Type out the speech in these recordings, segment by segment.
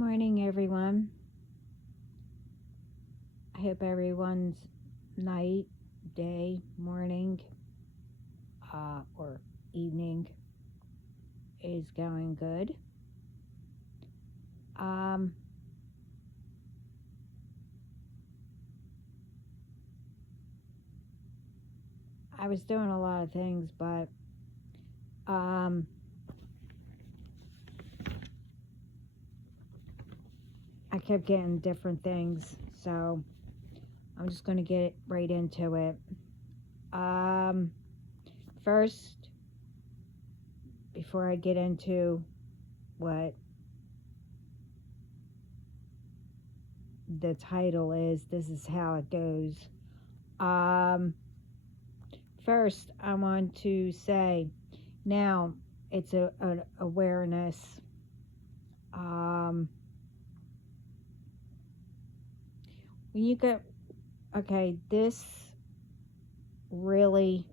Morning, everyone. I hope everyone's night, day, morning, or evening is going good. Um, I was doing a lot of things, but um, I kept getting different things, so I'm just going to get right into it. Um, First, before I get into what the title is, this is how it goes. Um, First, I want to say now it's an awareness. Um, when you get, okay, really,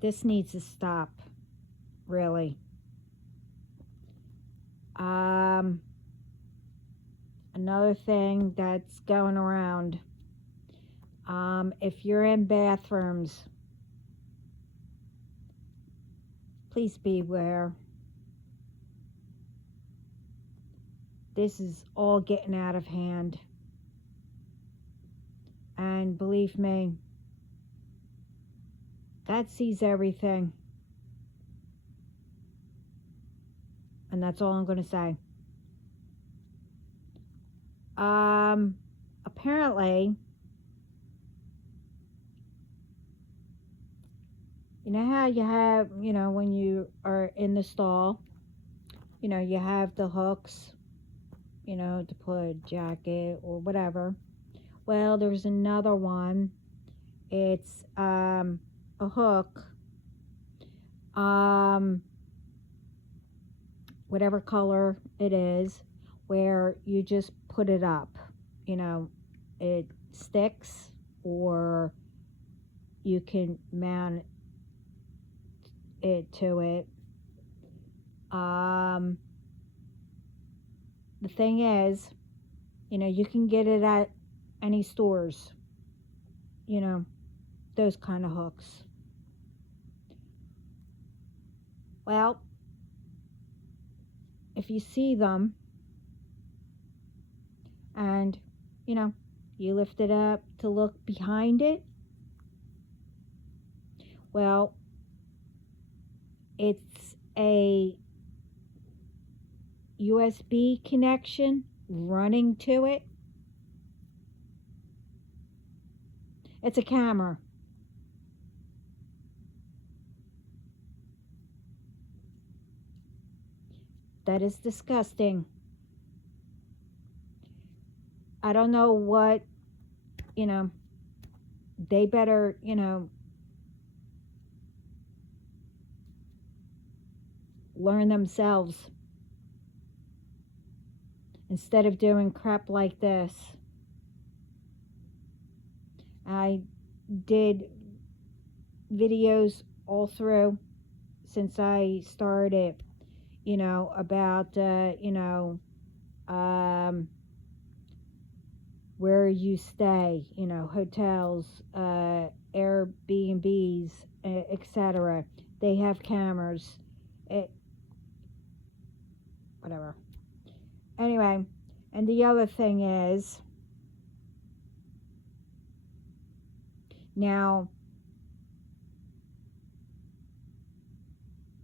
this needs to stop, really. Um, Another thing that's going around, if you're in bathrooms, please beware. This is all getting out of hand. And believe me, God sees everything. And that's all I'm going to say. Apparently, you know how you have, when you are in the stall, you have the hooks, to put a jacket or whatever. Well, there's another one. It's a hook, um, whatever color it is, where you just put it up. It sticks, or you can mount it to it. The thing is, you can get it at any stores, you know, those kind of hooks. Well, if you see them and, you lift it up to look behind it, well, it's a USB connection running to it. It's a camera. That is disgusting. I don't know what, they better, learn themselves instead of doing crap like this. I did videos all through since I started, about, where you stay, hotels, Airbnbs, etc. They have cameras, whatever. Anyway, and the other thing is, now,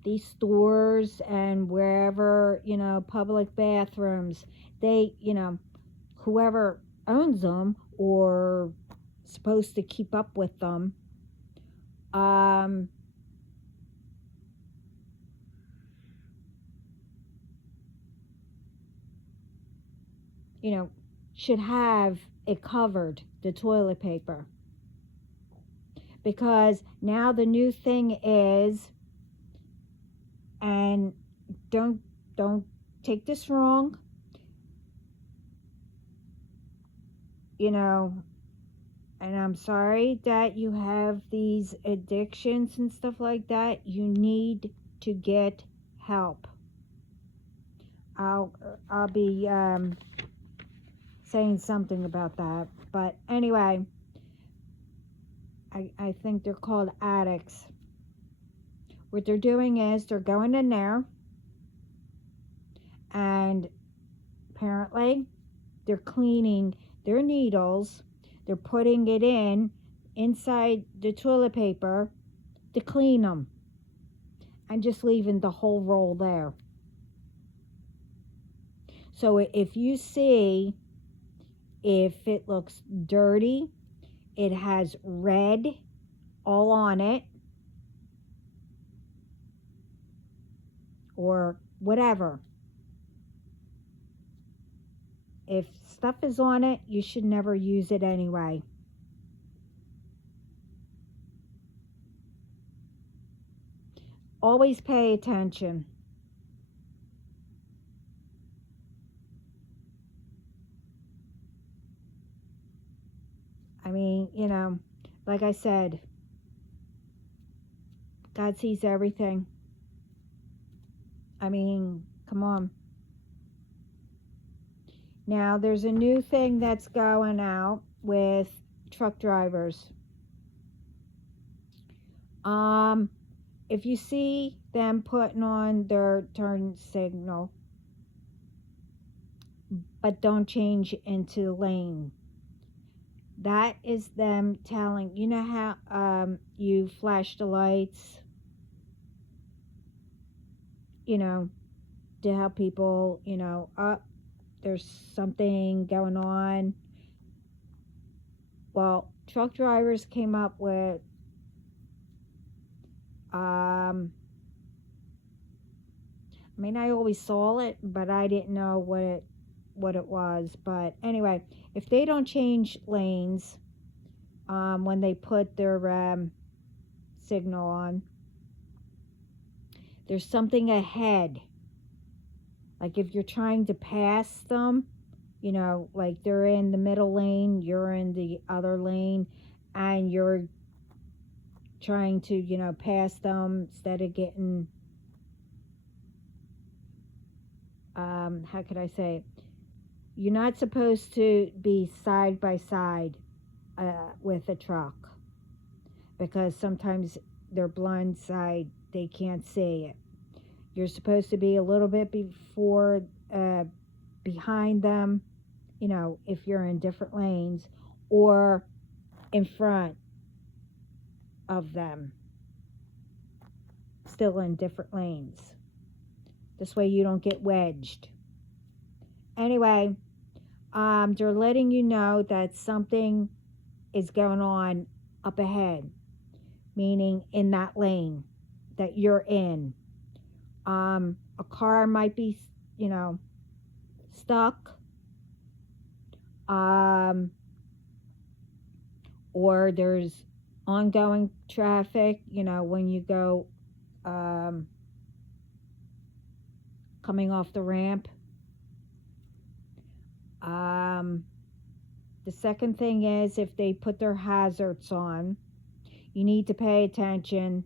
these stores and wherever, public bathrooms, they, whoever owns them or supposed to keep up with them, should have it covered, the toilet paper. Because now the new thing is, and don't take this wrong, and I'm sorry that you have these addictions and stuff like that. You need to get help. I'll I'll be saying something about that. But anyway, I think they're called addicts. What they're doing is they're going in there and apparently they're cleaning their needles. They're putting it inside the toilet paper to clean them and just leaving the whole roll there. So if you see if it looks dirty, it has red all on it, or whatever. If stuff is on it, you should never use it anyway. Always pay attention. I mean, like I said, God sees everything. I mean, come on. Now, there's a new thing that's going out with truck drivers. If you see them putting on their turn signal, but don't change into lane, that is them telling, how you flash the lights, to help people, up, there's something going on. Well, truck drivers came up with I mean, I always saw it, but I didn't know what it was. But anyway, if they don't change lanes when they put their signal on, there's something ahead. Like if you're trying to pass them, like they're in the middle lane, you're in the other lane, and you're trying to, pass them instead of getting, how could I say it? You're not supposed to be side by side with a truck because sometimes they're blind side, they can't see it. You're supposed to be a little bit behind them, if you're in different lanes, or in front of them, still in different lanes. This way you don't get wedged. Anyway, they're letting you know that something is going on up ahead, meaning in that lane that you're in. A car might be, stuck, or there's ongoing traffic, when you go coming off the ramp. The second thing is if they put their hazards on, you need to pay attention.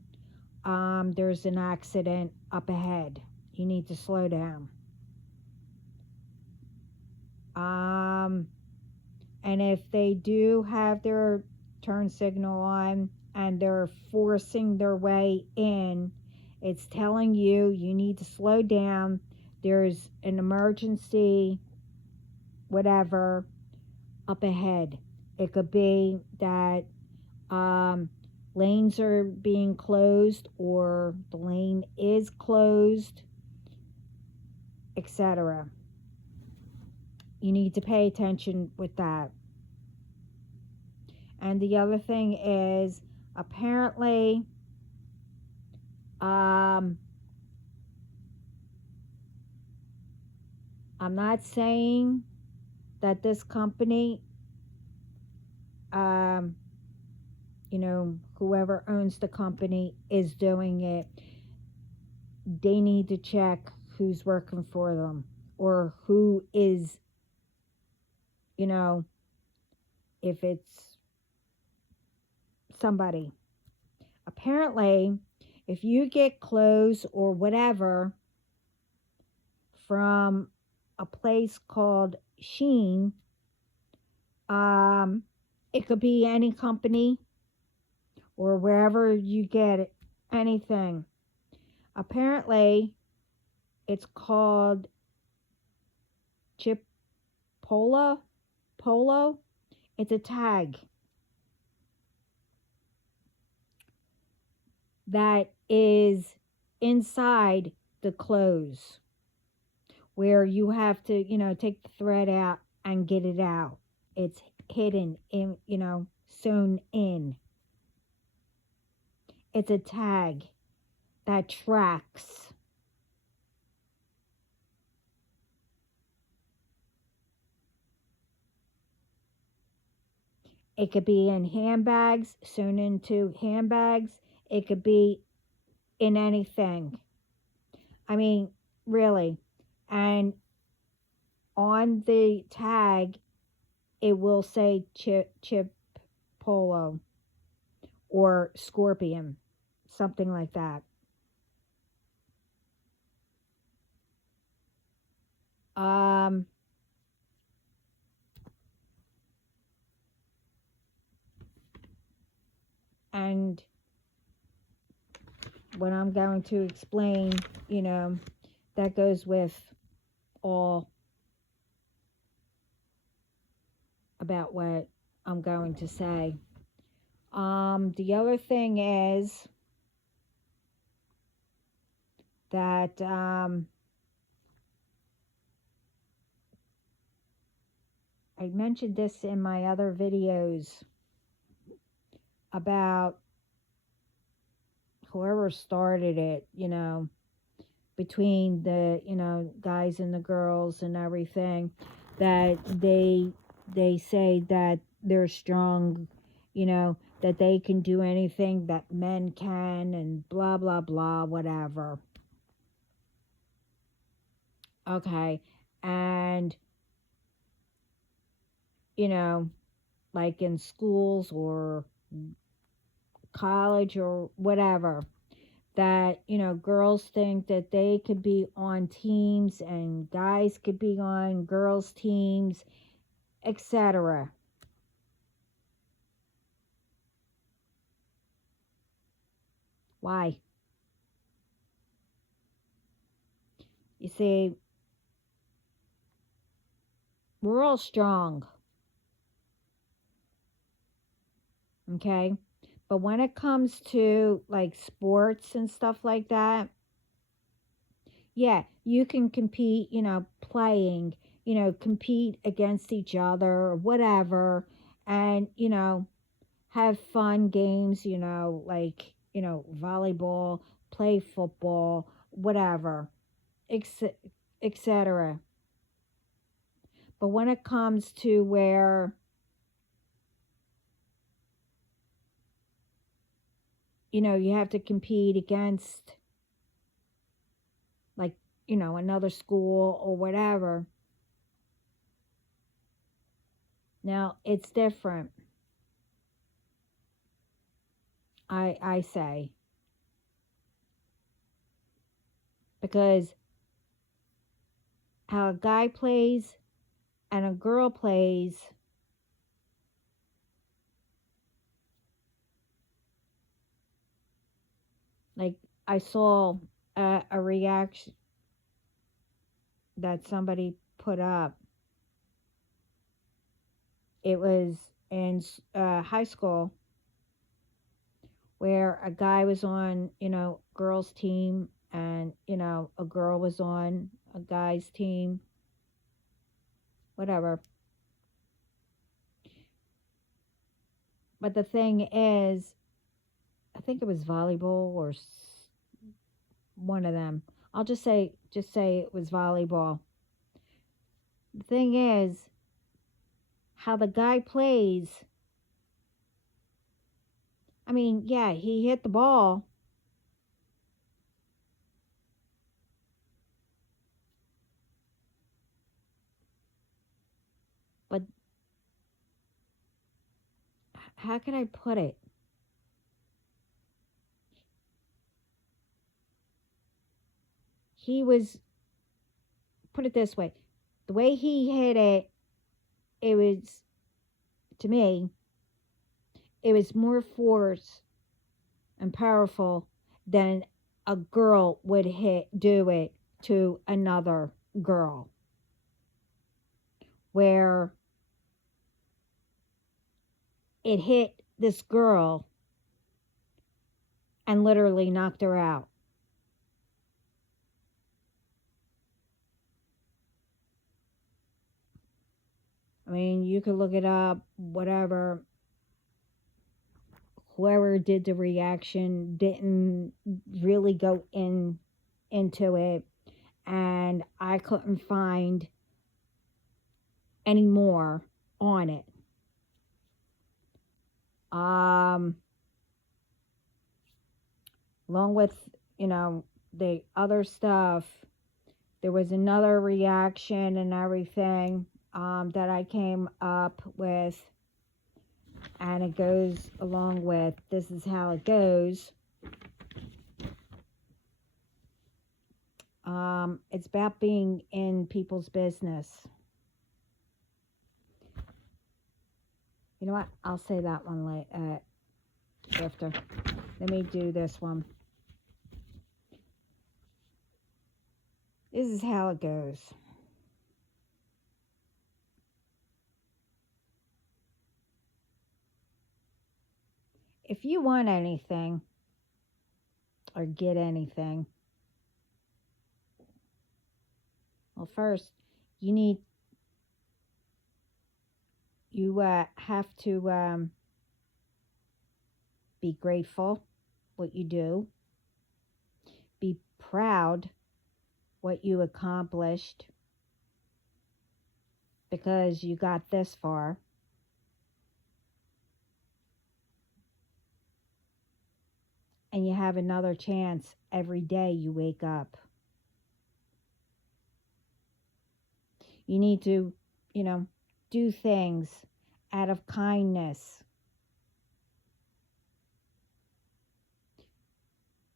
There's an accident up ahead. You need to slow down. And if they do have their turn signal on and they're forcing their way in, it's telling you need to slow down. There's an emergency, whatever, up ahead. It could be that lanes are being closed or the lane is closed, etc. You need to pay attention with that. And the other thing is, apparently, I'm not saying that this company, whoever owns the company is doing it. They need to check who's working for them or who is, if it's somebody. Apparently, if you get clothes or whatever from a place called Sheen. Um, it could be any company or wherever you get it, anything. Apparently, it's called Chipola Polo. It's a tag that is inside the clothes where you have to, take the thread out and get it out. It's hidden in, sewn in. It's a tag that tracks. It could be in handbags, sewn into handbags. It could be in anything. I mean, really. And on the tag, it will say chip polo or scorpion, something like that. Um, and what I'm going to explain, that goes with all about what I'm going to say. The other thing is that I mentioned this in my other videos about whoever started it, between the, guys and the girls and everything, that they say that they're strong, that they can do anything that men can and blah blah blah whatever. Okay. And like in schools or college or whatever, that girls think that they could be on teams and guys could be on girls teams, etc. Why? You see, we're all strong, okay? But when it comes to like sports and stuff like that, yeah, you can compete, playing, compete against each other or whatever, and, have fun games, like, volleyball, play football, whatever, etc. But when it comes to where, you have to compete against, like, another school or whatever, now it's different. I say, because how a guy plays and a girl plays, like, I saw a reaction that somebody put up. It was in high school where a guy was on, girls team, and, a girl was on a guy's team, whatever. But the thing is, I think it was volleyball or one of them. I'll just say it was volleyball. The thing is, how the guy plays. I mean, yeah, he hit the ball, but how can I put it? He was put it this way, the way he hit it, it was, to me, it was more force and powerful than a girl would do it to another girl, where it hit this girl and literally knocked her out. I mean, you could look it up, whatever. Whoever did the reaction didn't really go into it, and I couldn't find any more on it. Along with, the other stuff, there was another reaction and everything that I came up with, and it goes along with This Is How It Goes. It's about being in people's business. You know what? I'll say that one after. Let me do this one. This is how it goes. If you want anything or get anything, well, first, you have to be grateful what you do, be proud what you accomplished because you got this far. And you have another chance every day you wake up. You need to, do things out of kindness.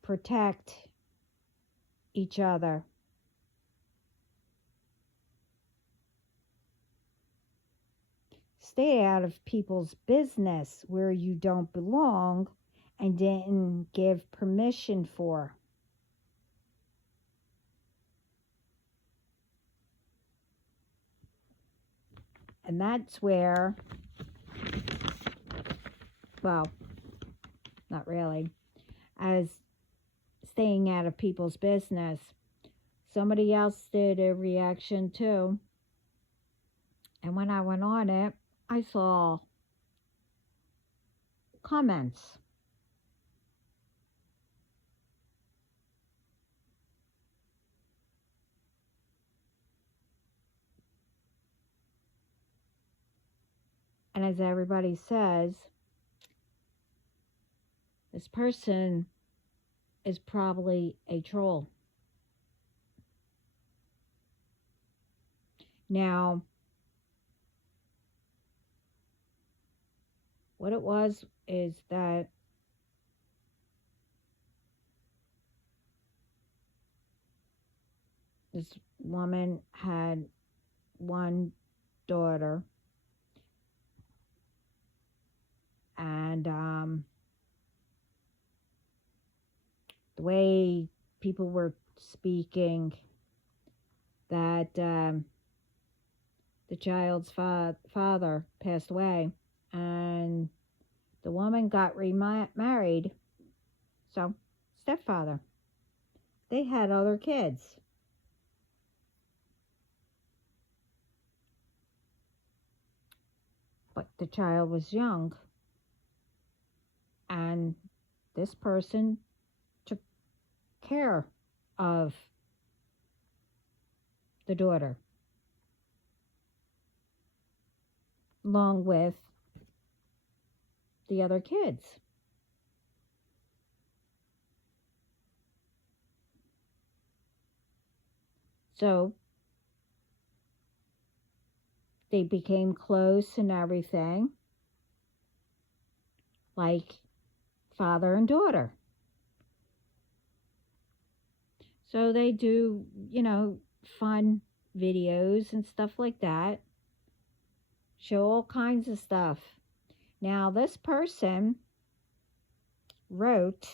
Protect each other. Stay out of people's business where you don't belong and didn't give permission for. And that's where, well, not really, as staying out of people's business, somebody else did a reaction too. And when I went on it, I saw comments. And as everybody says, this person is probably a troll. Now, what it was is that this woman had one daughter, and the way people were speaking, that the child's father passed away, and the woman got remarried. So, stepfather. They had other kids. But the child was young. And this person took care of the daughter, along with the other kids. So they became close and everything, like father and daughter. So they do, fun videos and stuff like that, show all kinds of stuff. Now, this person wrote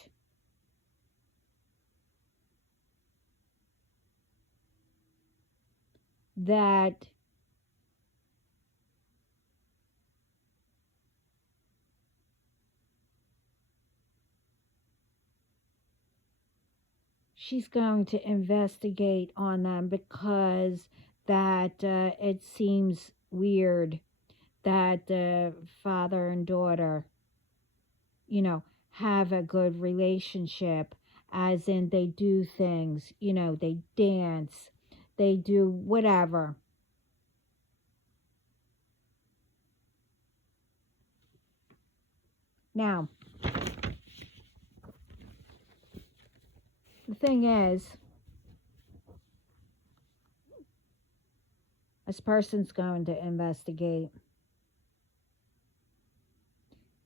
that she's going to investigate on them because that it seems weird that the father and daughter, have a good relationship, as in they do things, they dance, they do whatever. Now, the thing is, this person's going to investigate.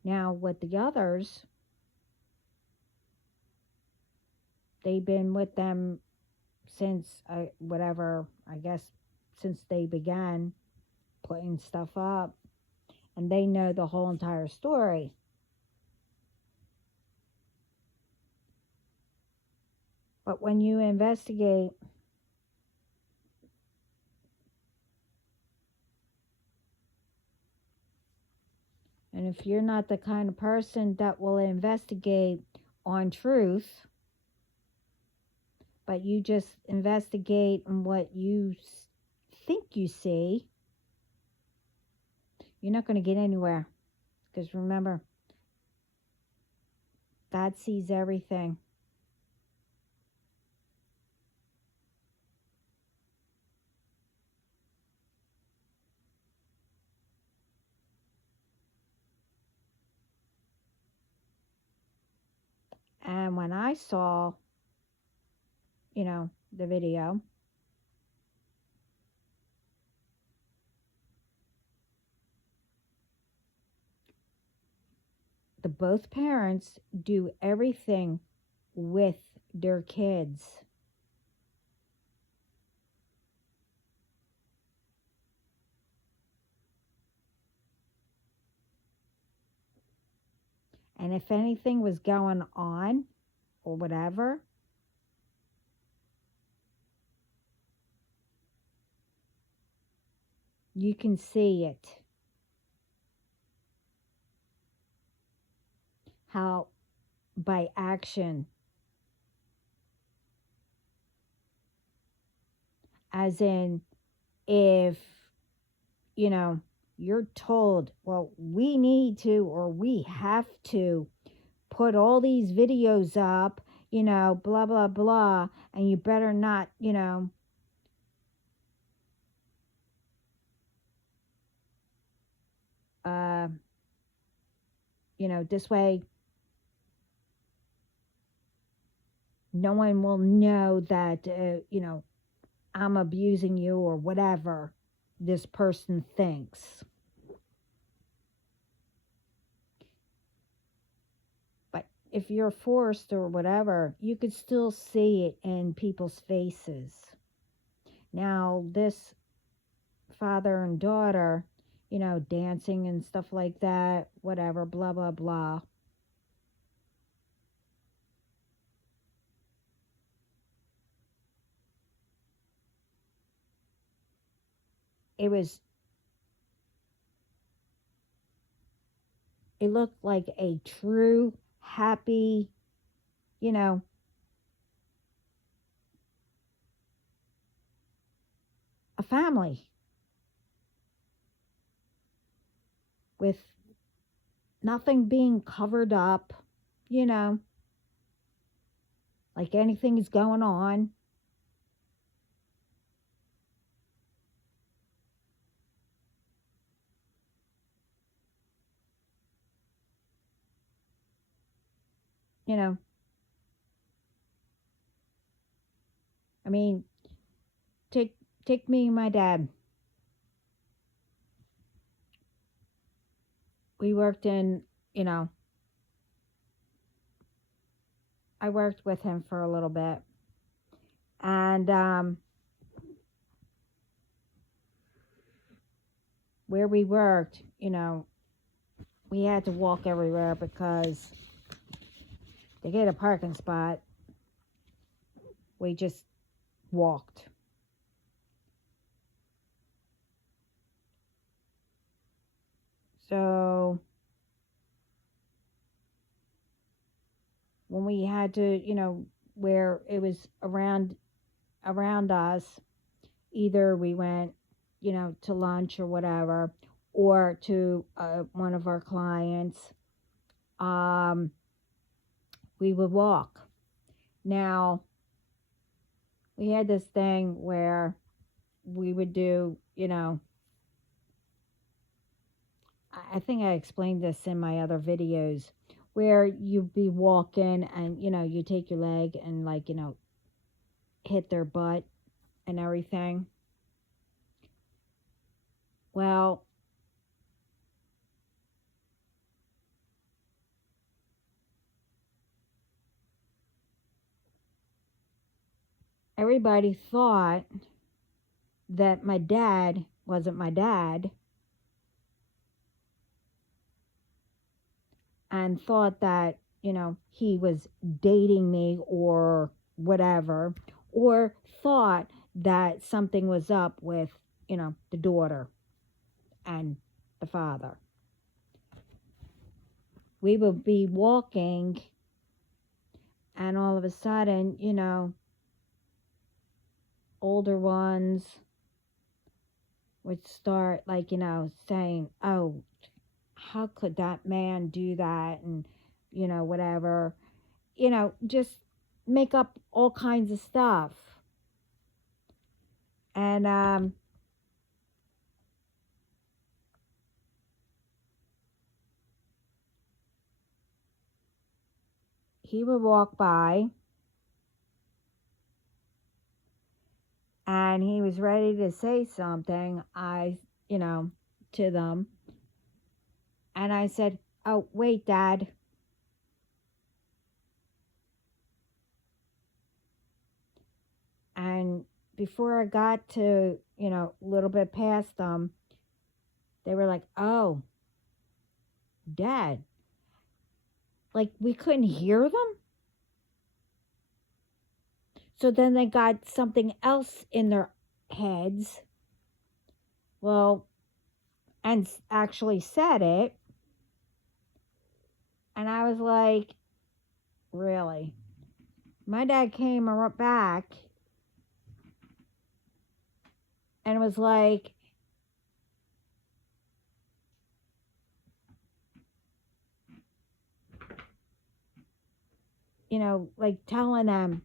Now, with the others, they've been with them since whatever, I guess, since they began putting stuff up, and they know the whole entire story. But when you investigate, and if you're not the kind of person that will investigate on truth, but you just investigate on what you think you see, you're not going to get anywhere. Because remember, God sees everything. And when I saw, the video, the both parents do everything with their kids. And if anything was going on or whatever, you can see it. How by action, as in if you're told, well, we need to or we have to put all these videos up, blah blah blah, and you better not, uh this way no one will know that I'm abusing you or whatever this person thinks. But if you're forced or whatever, you could still see it in people's faces. Now, this father and daughter, dancing and stuff like that, whatever, blah, blah, blah. It looked like a true, happy, a family with nothing being covered up, like anything's going on. I mean, take me and my dad. We worked in, I worked with him for a little bit. And where we worked, we had to walk everywhere because to get a parking spot, we just walked. So when we had to, where it was around us, either we went, to lunch or whatever, or to one of our clients, um, we would walk. Now, we had this thing where we would do, I think I explained this in my other videos, where you'd be walking and, you take your leg and, like, hit their butt and everything. Well, everybody thought that my dad wasn't my dad and thought that, he was dating me or whatever, or thought that something was up with, the daughter and the father. We would be walking, and all of a sudden, older ones would start, like, saying, oh, how could that man do that? And, whatever, just make up all kinds of stuff. And, he would walk by and he was ready to say something, to them. And I said, oh, wait, Dad. And before I got to, a little bit past them, they were like, oh, Dad. Like, we couldn't hear them. So then they got something else in their heads. Well, and actually said it. And I was like, really? My dad came back and was like, like telling them,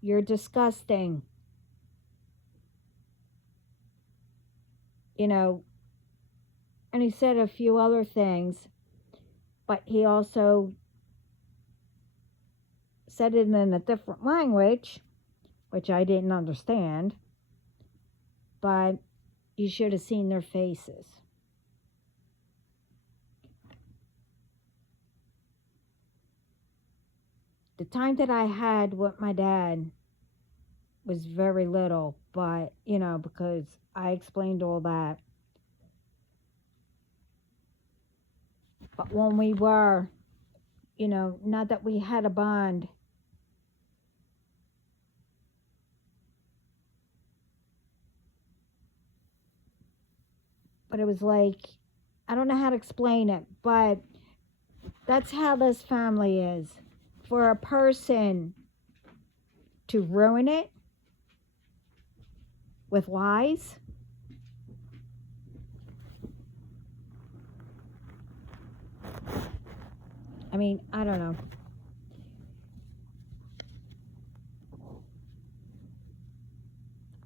you're disgusting. And he said a few other things, but he also said it in a different language, which I didn't understand, but you should have seen their faces. The time that I had with my dad was very little, but, because I explained all that. But when we were, not that we had a bond, but it was like, I don't know how to explain it, but that's how this family is. For a person to ruin it with lies, I mean, I don't know.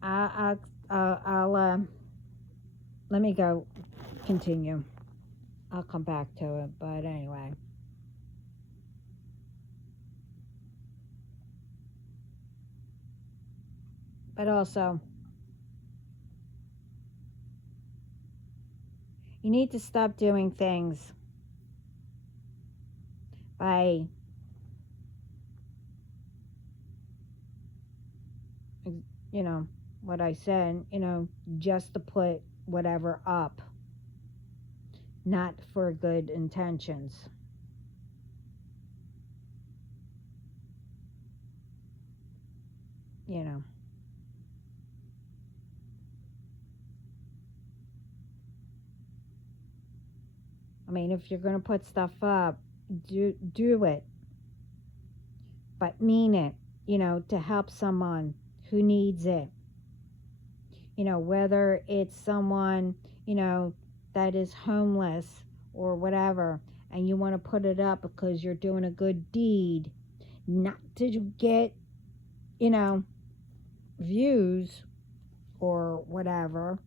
I'll let me go continue. I'll come back to it, but anyway. But also, you need to stop doing things by, what I said, just to put whatever up. not for good intentions. You know, I mean, if you're going to put stuff up, do it, but mean it, to help someone who needs it. Whether it's someone, that is homeless or whatever, and you want to put it up because you're doing a good deed, not to get, you know, views or whatever.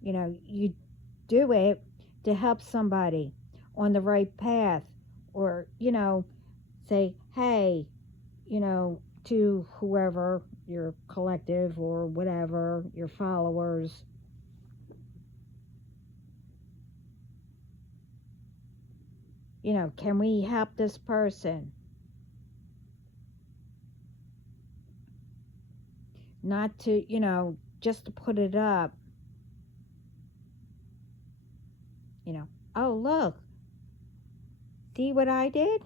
You do it to help somebody on the right path, or, say, hey, to whoever, your collective or whatever, your followers, can we help this person? Not to, just to put it up, you know, oh, look, see what I did?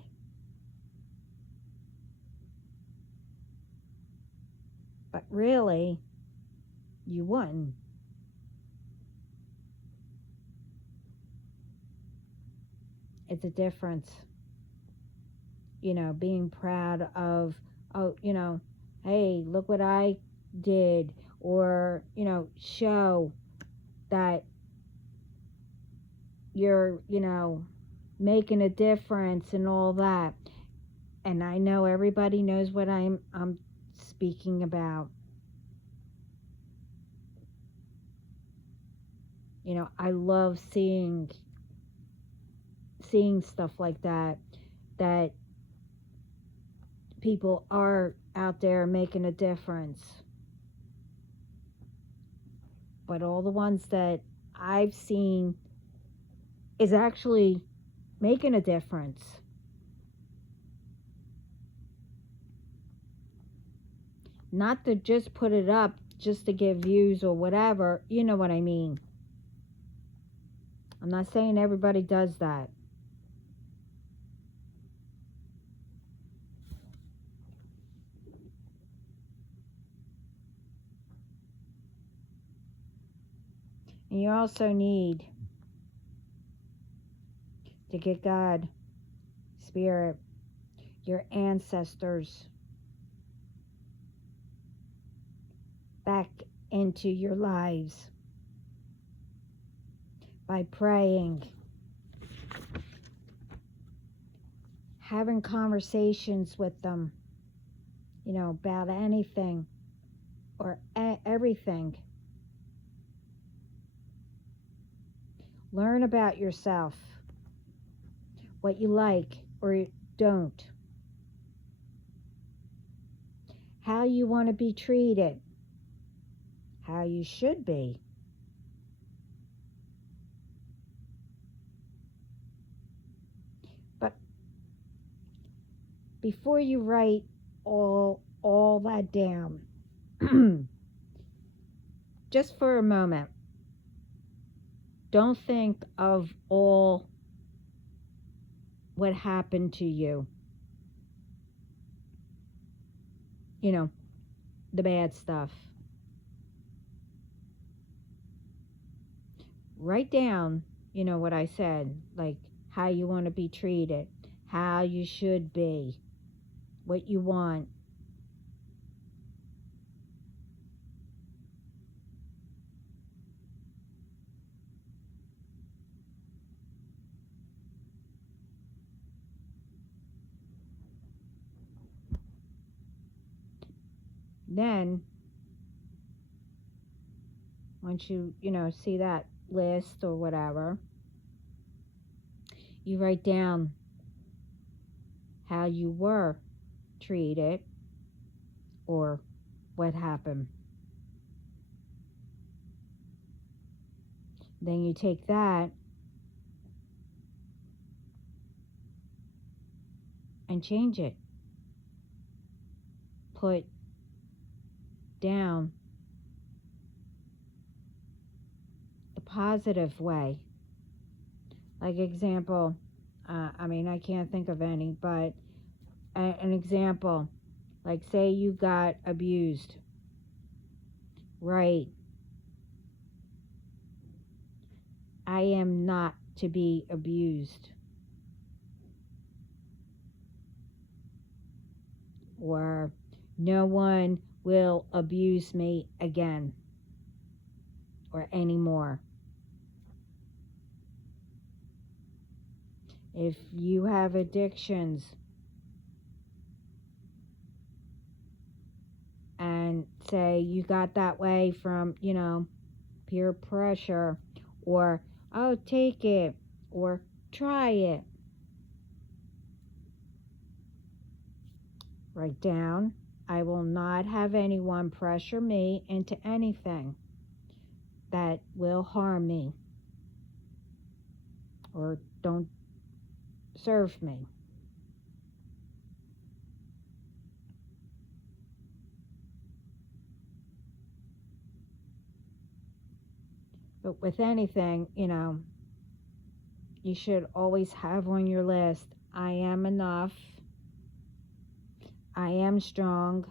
But really, you wouldn't. It's a difference, being proud of, oh, hey, look what I did, or, show that you're, making a difference and all that. And I know everybody knows what I'm speaking about. I love seeing stuff like that people are out there making a difference. But all the ones that I've seen is actually making a difference. Not to just put it up just to get views or whatever, you know what I mean. I'm not saying everybody does that. And you also need to get God, Spirit, your ancestors back into your lives by praying, having conversations with them, about anything or everything. Learn about yourself, what you like or don't, how you want to be treated, how you should be. But before you write all that down, just for a moment, don't think of all what happened to you. The bad stuff. Write down, what I said, like how you want to be treated, how you should be, what you want. Then, once you, see that list or whatever, you write down how you were treated or what happened. Then you take that and change it. Put down the positive way. Like example, I mean, I can't think of any, but an example, like say you got abused, right? I am not to be abused, or no one will abuse me again or anymore. If you have addictions and say you got that way from, peer pressure, or, oh, take it, or try it, write down, I will not have anyone pressure me into anything that will harm me or don't serve me. But with anything, you should always have on your list, I am enough, I am strong,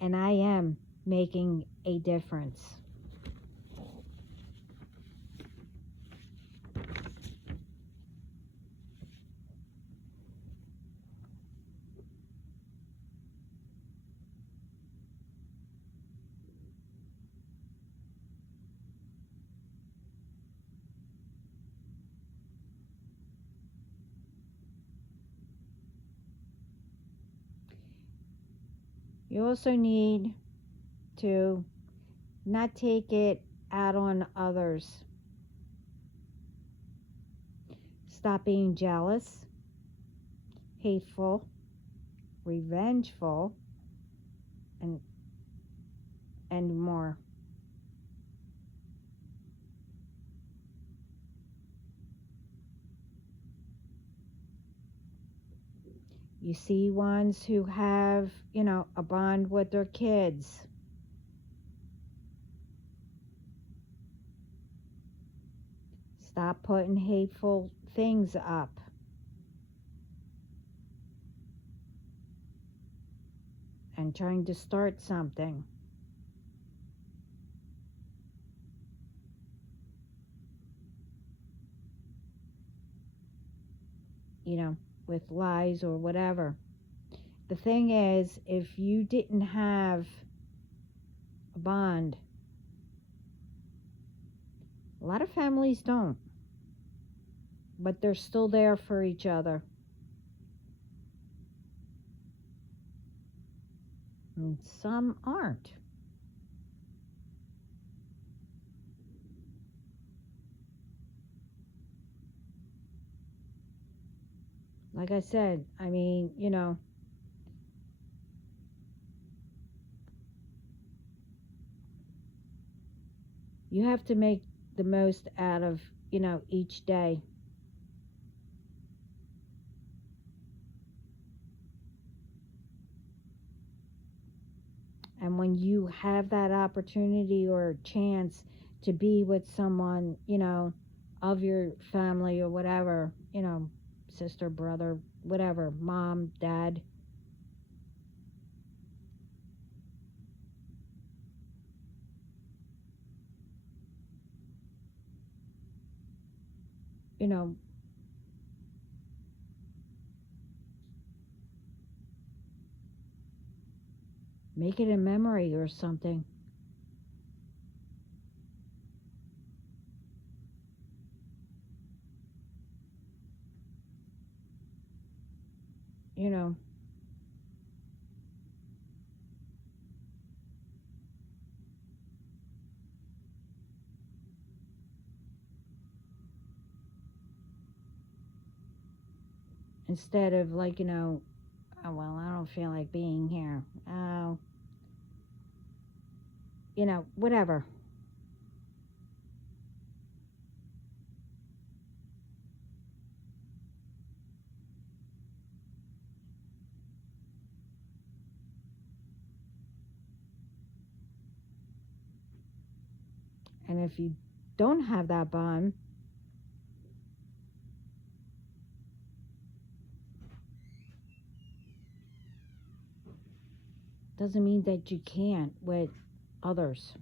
and I am making a difference. You also need to not take it out on others. Stop being jealous, hateful, revengeful, and more. You see ones who have, a bond with their kids. Stop putting hateful things up. And trying to start something. With lies or whatever. The thing is, if you didn't have a bond, a lot of families don't, but they're still there for each other. And some aren't. Like I said, I mean, you have to make the most out of, each day. And when you have that opportunity or chance to be with someone, of your family or whatever, sister, brother, whatever, mom, dad, you know, make it a memory or something. You know, instead of like, oh, well, I don't feel like being here. Oh, whatever. And if you don't have that bond, doesn't mean that you can't with others.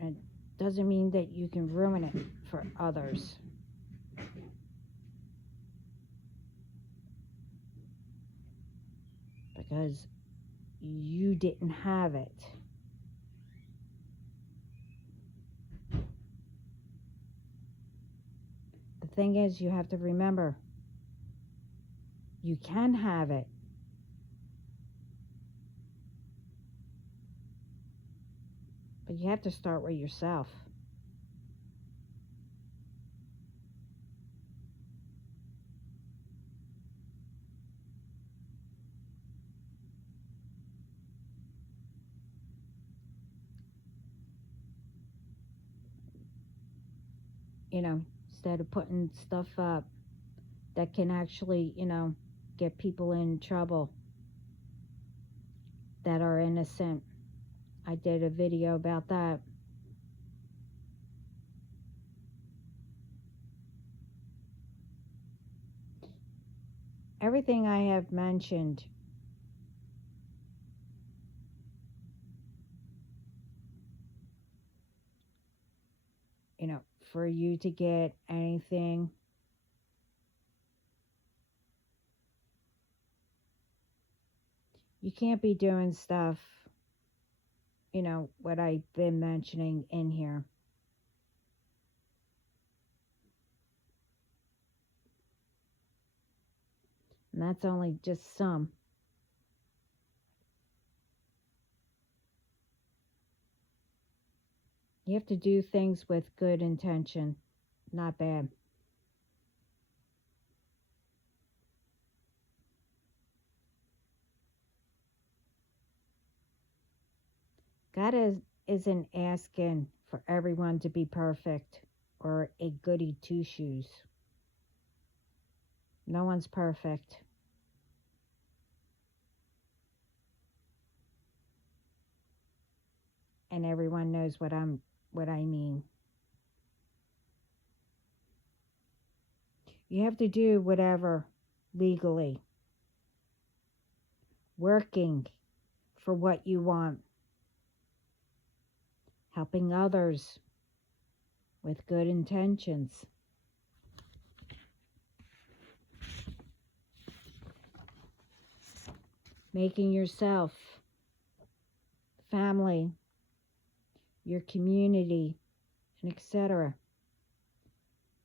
And it doesn't mean that you can ruin it for others. Because you didn't have it. The thing is, you have to remember, you can have it. But you have to start with yourself. Instead of putting stuff up that can actually, get people in trouble that are innocent. I did a video about that. Everything I have mentioned, for you to get anything, you can't be doing stuff, what I've been mentioning in here. And that's only just some. You have to do things with good intention, not bad. Isn't asking for everyone to be perfect or a goody two shoes. No one's perfect. And everyone knows what I mean. You have to do whatever legally. Working for what you want. Helping others with good intentions. Making yourself, family, your community, and etc.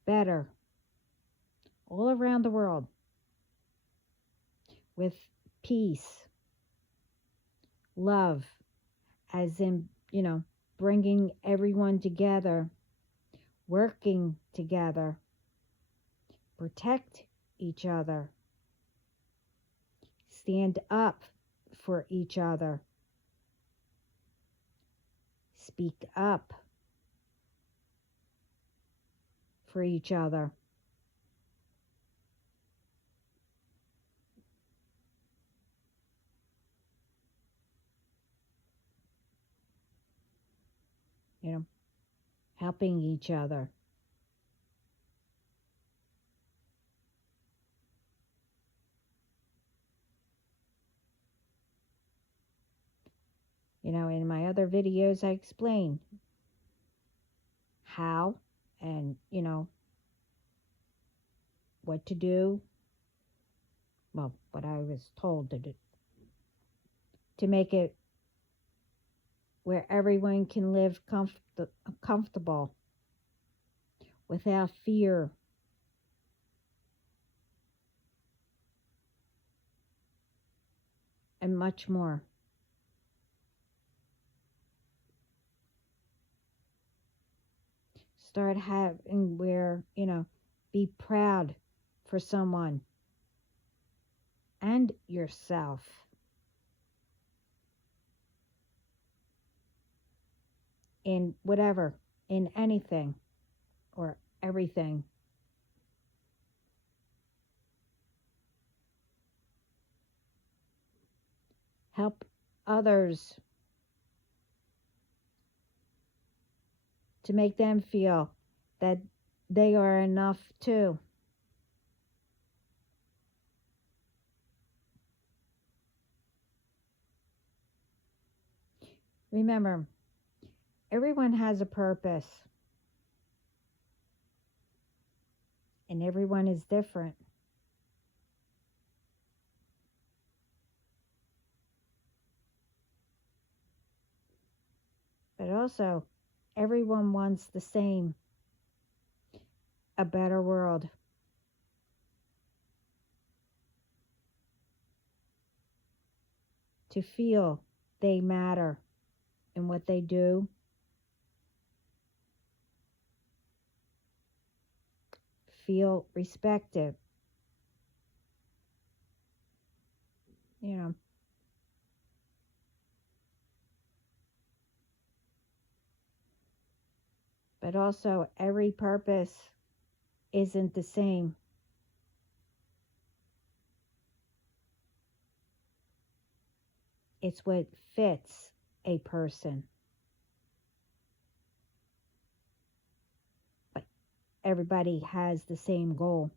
better all around the world with peace, love, as in, bringing everyone together, working together, protect each other, stand up for each other, speak up for each other. Helping each other. In my other videos, I explain how and, what to do. Well, what I was told to do. To make it where everyone can live comfortable without fear. And much more. Start having where, be proud for someone and yourself. In whatever, in anything or everything. others, to make them feel that they are enough too. Remember, everyone has a purpose, and everyone is different. But also, everyone wants the same, a better world. To feel they matter in what they do, feel respected, you know. But also, every purpose isn't the same. It's what fits a person. But everybody has the same goal,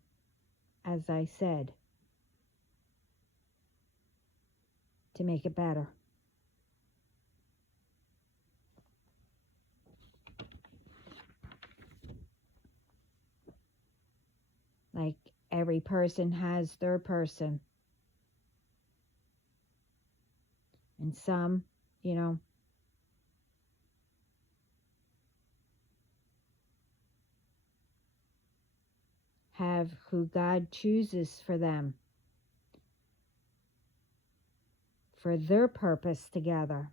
as I said, to make it better. Like every person has their person. And some, you know, have who God chooses for them, for their purpose together,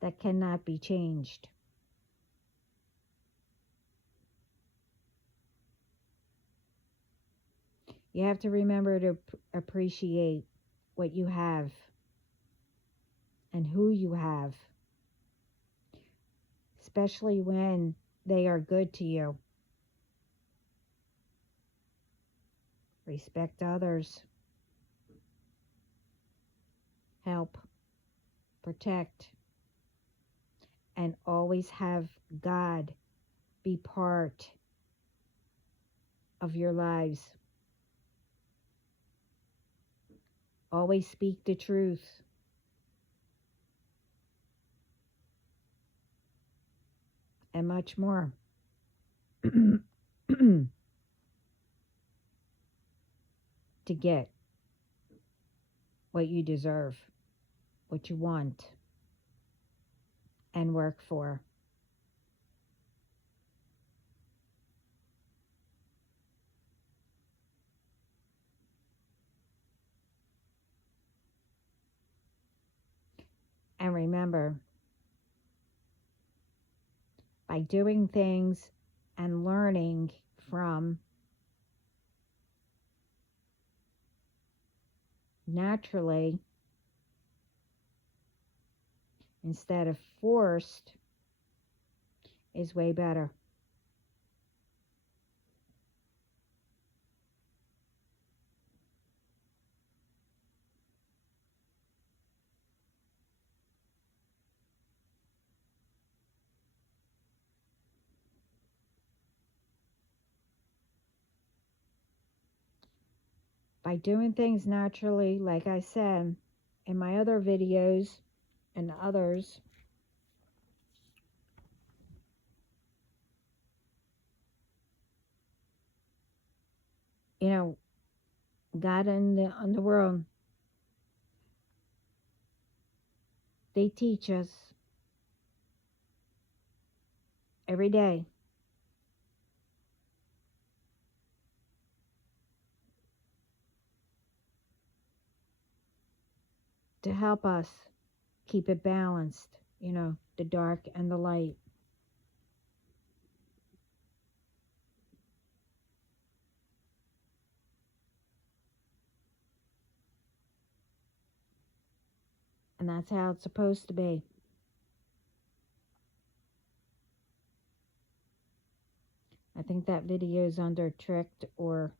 that cannot be changed. You have to remember to appreciate what you have and who you have, especially when they are good to you. Respect others. Help. Protect. And always have God be part of your lives. Always speak the truth. And much more. To get what you deserve, what you want, and work for. And remember, by doing things and learning from naturally instead of forced is way better. By doing things naturally, like I said in my other videos and others, you know, God and the underworld, they teach us every day to help us keep it balanced, you know, the dark and the light. And that's how it's supposed to be. I think that video is under tricked or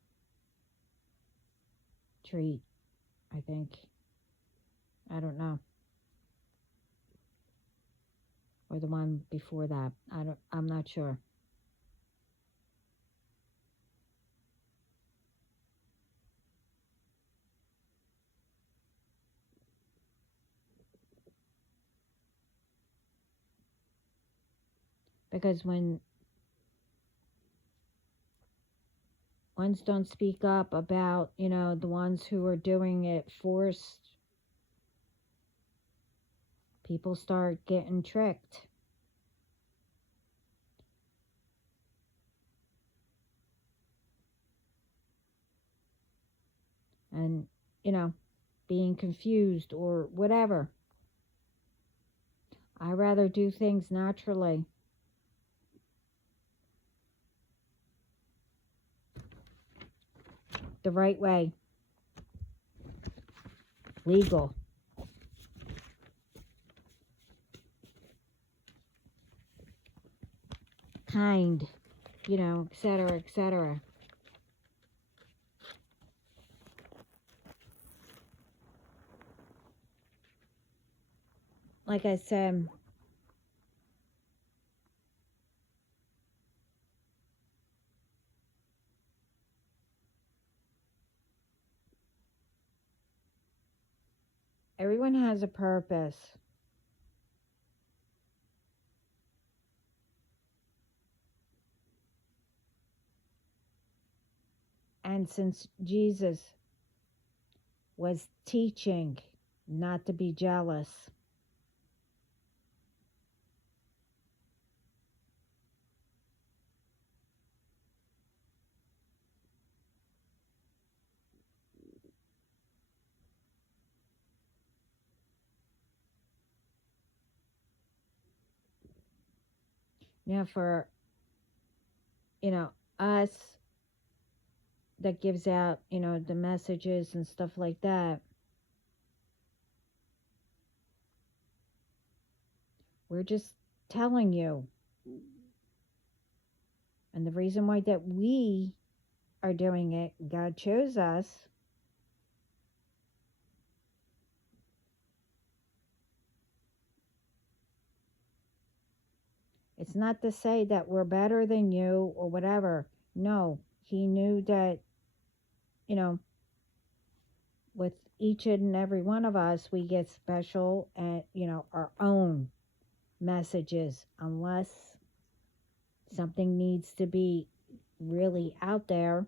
treat, I think. I don't know. Or the one before that. I'm not sure. Because when ones don't speak up about, the ones who are doing it forced, people start getting tricked. And, being confused or whatever. I rather do things naturally. The right way. Legal. Kind. Etc., etc. Like I said, everyone has a purpose. And since Jesus was teaching not to be jealous, for, us that gives out, the messages and stuff like that, we're just telling you. And the reason why that we are doing it, God chose us. It's not to say that we're better than you or whatever. No, he knew that, you know, with each and every one of us, we get special and, our own messages, unless something needs to be really out there.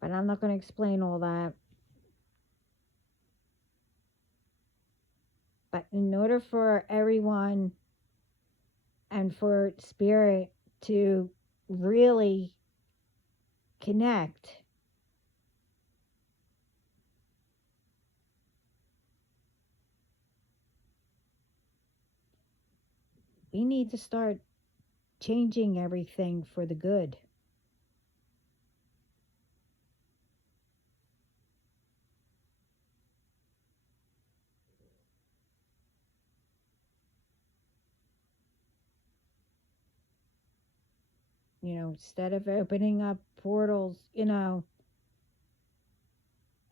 But I'm not going to explain all that. But in order for everyone and for spirit to really connect, we need to start changing everything for the good. Instead of opening up portals, and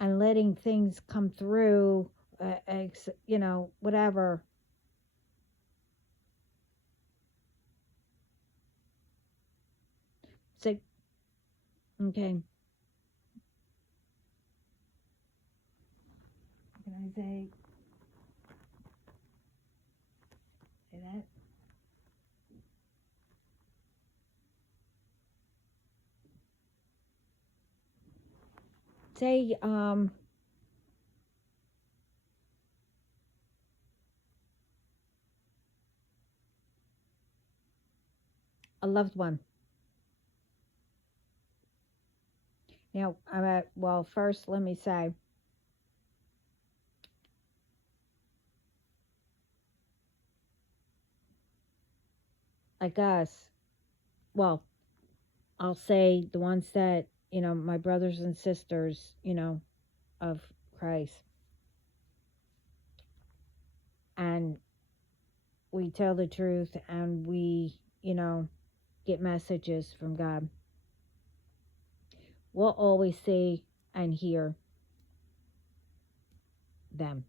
letting things come through, whatever. So, okay. Can I say that? Say, a loved one. Well, first, let me say, like us, well, I'll say the ones that, my brothers and sisters, of Christ. And we tell the truth and we, get messages from God. We'll always see and hear them.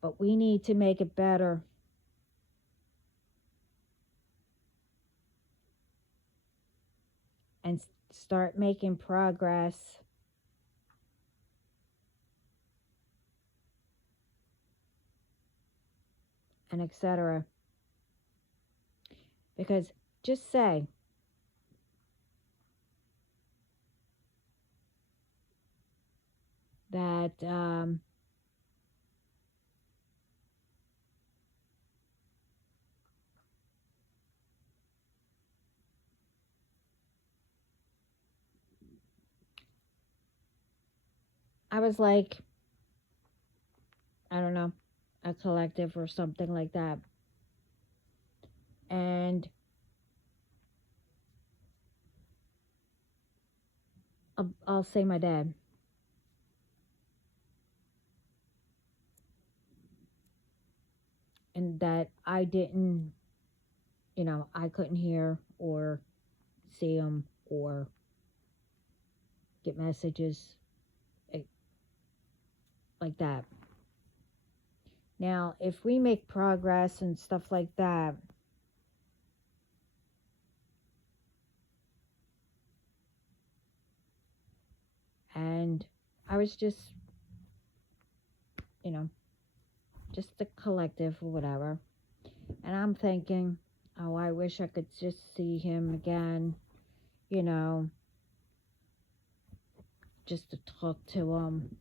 But we need to make it better. And start making progress. And etc. Because just say, that I was like, I don't know, a collective or something like that. And I'll say my dad. And that I didn't, I couldn't hear or see him or get messages like that. Now, if we make progress and stuff like that, and I was just, just a collective or whatever. And I'm thinking, oh, I wish I could just see him again, just to talk to him.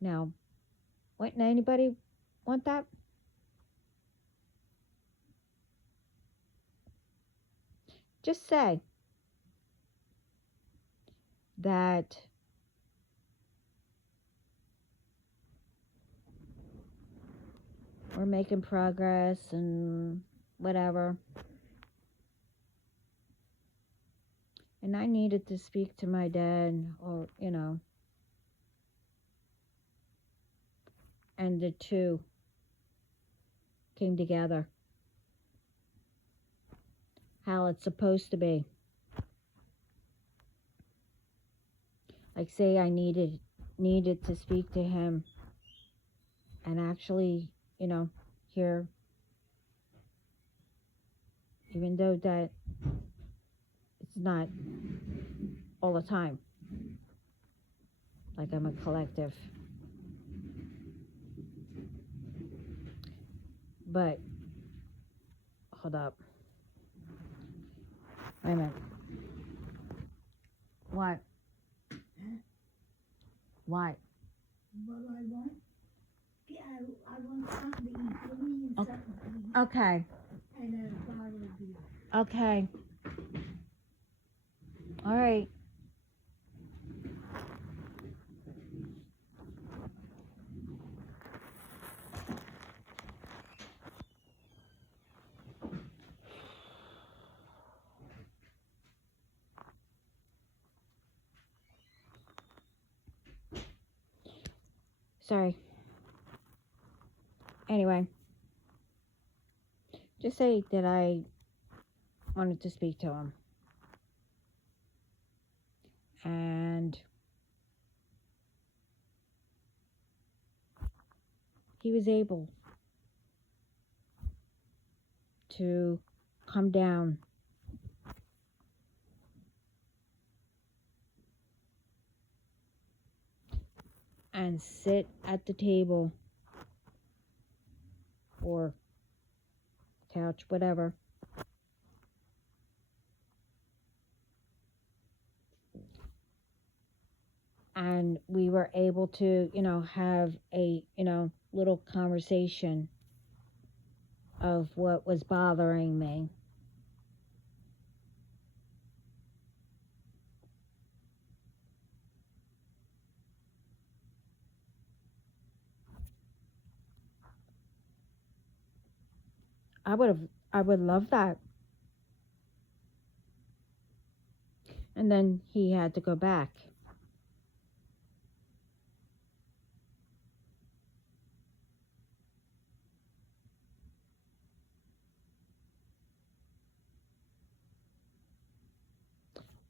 Now, wouldn't anybody want that? Just say that we're making progress and whatever. And I needed to speak to my dad, or, and the two came together. How it's supposed to be. Like, say I needed to speak to him and actually, hear, even though that it's not all the time, like I'm a collective. But, hold up. Wait a minute. What? What? What I want? Yeah, I want something to eat. Give me Okay. something to eat. Okay. And a bottle of beer. Okay. All right. Sorry. Anyway, just say that I wanted to speak to him. And he was able to come down and sit at the table or couch, whatever, and we were able to, have a, little conversation of what was bothering me. I would love that. And then he had to go back.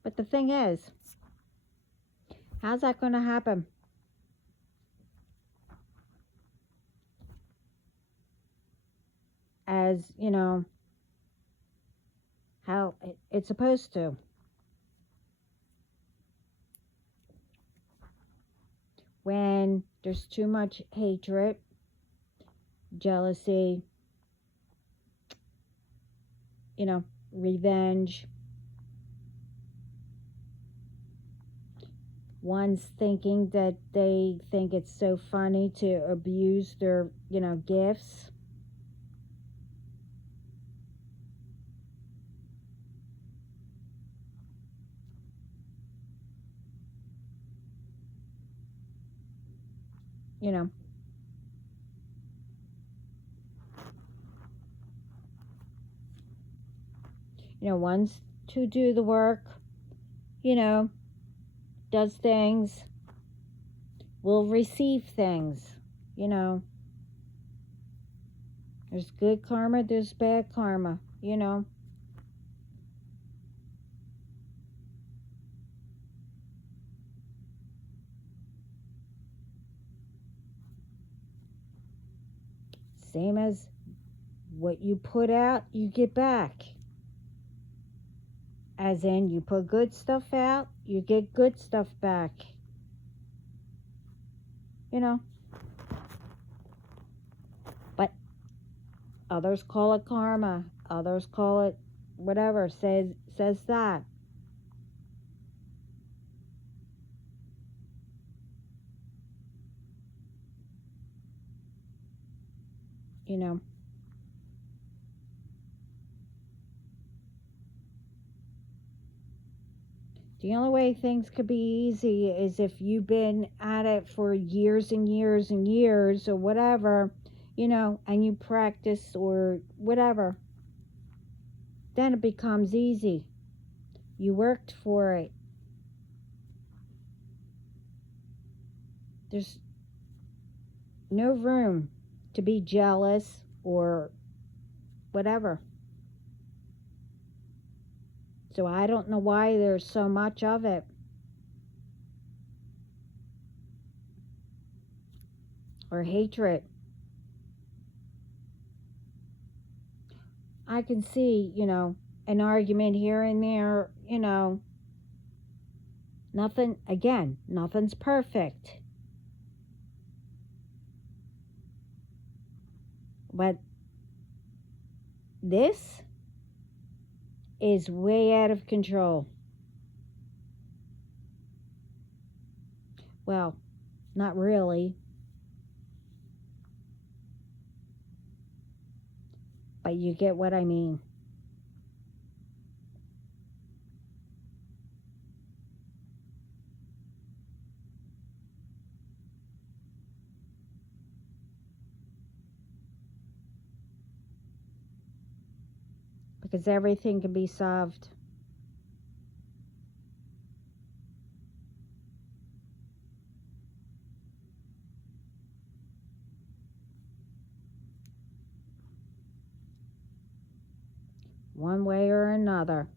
But the thing is, how's that going to happen? As, how it's supposed to. When there's too much hatred, jealousy, revenge. One's thinking that they think it's so funny to abuse their, gifts. You know, one's to do the work, does things, will receive things, There's good karma, there's bad karma, Same as what you put out, you get back. As in, you put good stuff out, you get good stuff back. But others call it karma. Others call it whatever, says that. The only way things could be easy is if you've been at it for years and years and years or whatever, and you practice or whatever. Then it becomes easy. You worked for it. There's no room to be jealous or whatever. So I don't know why there's so much of it. Or hatred. I can see, an argument here and there, nothing's perfect. But this is way out of control. Well, not really. But you get what I mean. Because everything can be solved. One way or another.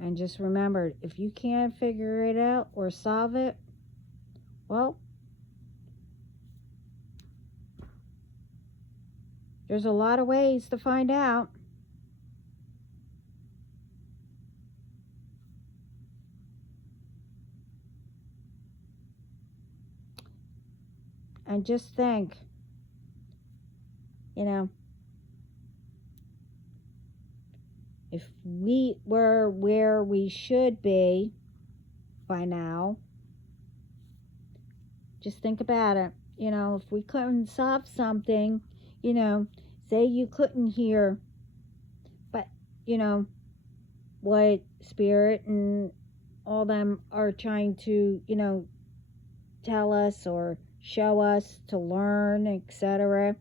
And just remember, if you can't figure it out or solve it, well, there's a lot of ways to find out. And just think, if we were where we should be by now, just think about it. If we couldn't solve something, say you couldn't hear, but, what Spirit and all them are trying to, tell us or show us to learn, etc.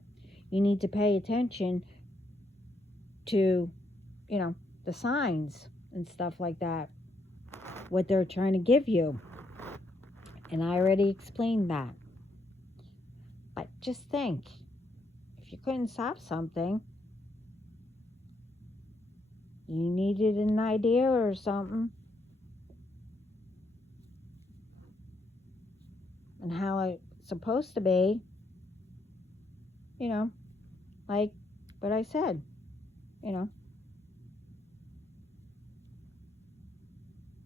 You need to pay attention to, the signs and stuff like that, what they're trying to give you. And I already explained that. But just think, if you couldn't solve something, You needed an idea or something, and how it's supposed to be, you know, like what I said, you know.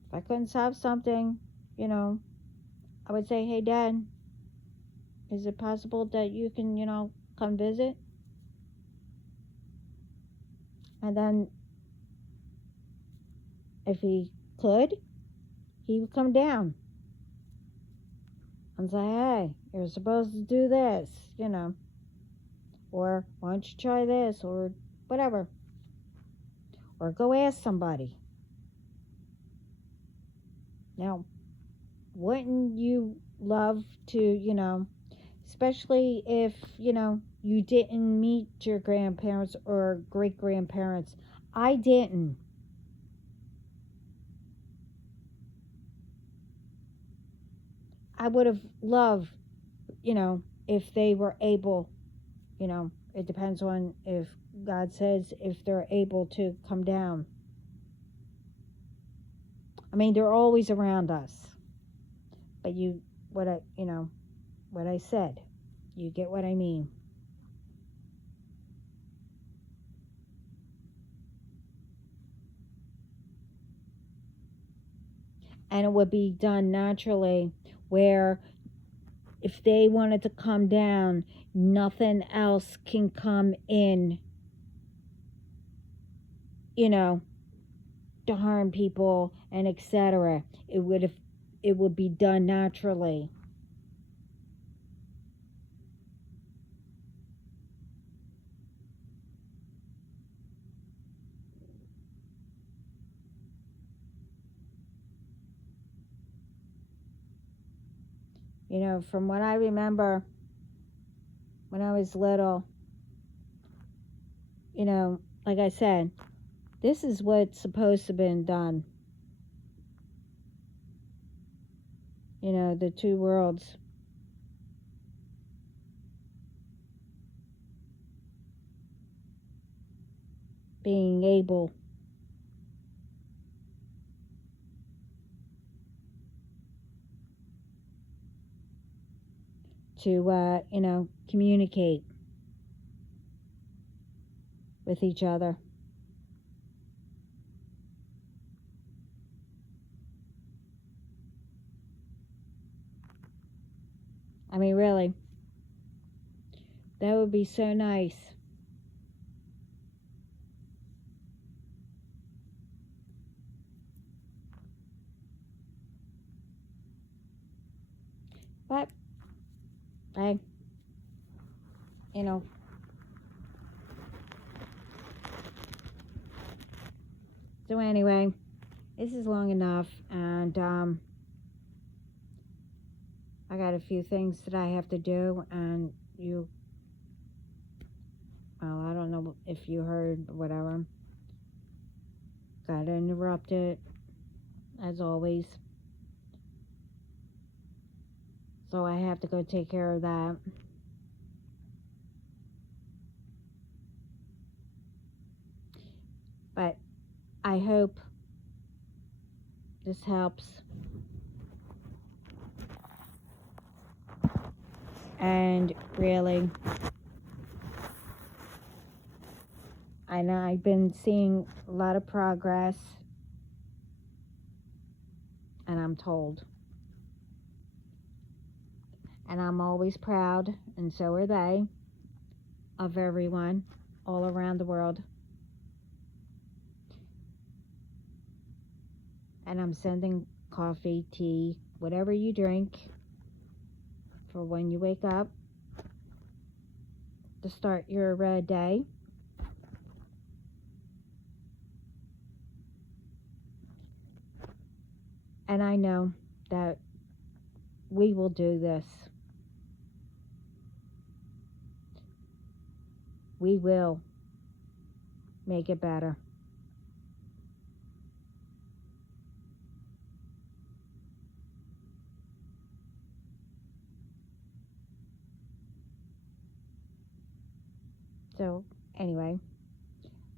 If I couldn't solve something, you know, I would say, hey, Dad, is it possible that you can, come visit? And then if he could, he would come down and say, hey, you're supposed to do this, or why don't you try this, or whatever, or go ask somebody. Now, wouldn't you love to, especially if, you didn't meet your grandparents or great grandparents? I didn't. I would have loved, if they were able, it depends on if God says if they're able to come down. I mean, they're always around us. But what I said, you get what I mean. And it would be done naturally, where if they wanted to come down, nothing else can come in, to harm people and etc. It would be done naturally. From what I remember when I was little, like I said, this is what's supposed to have been done. The two worlds. Being able to, communicate with each other. I mean, really, that would be so nice. But, hey, you know, so anyway, this is long enough, and I got a few things that I have to do, and well, I don't know if you heard, whatever. Got interrupted, as always. So I have to go take care of that. But I hope this helps. And really, I know I've been seeing a lot of progress, and I'm told. And I'm always proud, and so are they, of everyone all around the world. And I'm sending coffee, tea, whatever you drink for when you wake up to start your day. And I know that we will do this. We will make it better. So, anyway,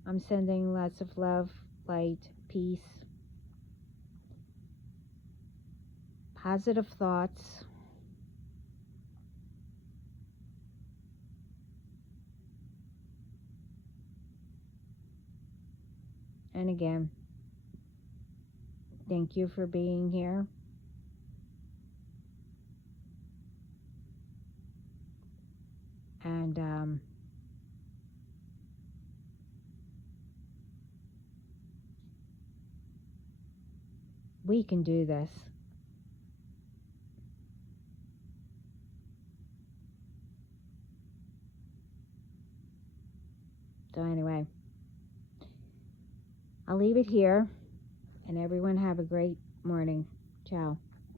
I'm sending lots of love light, peace, positive thoughts. And again, thank you for being here. And we can do this. So anyway, I'll leave it here, and everyone have a great morning. Ciao.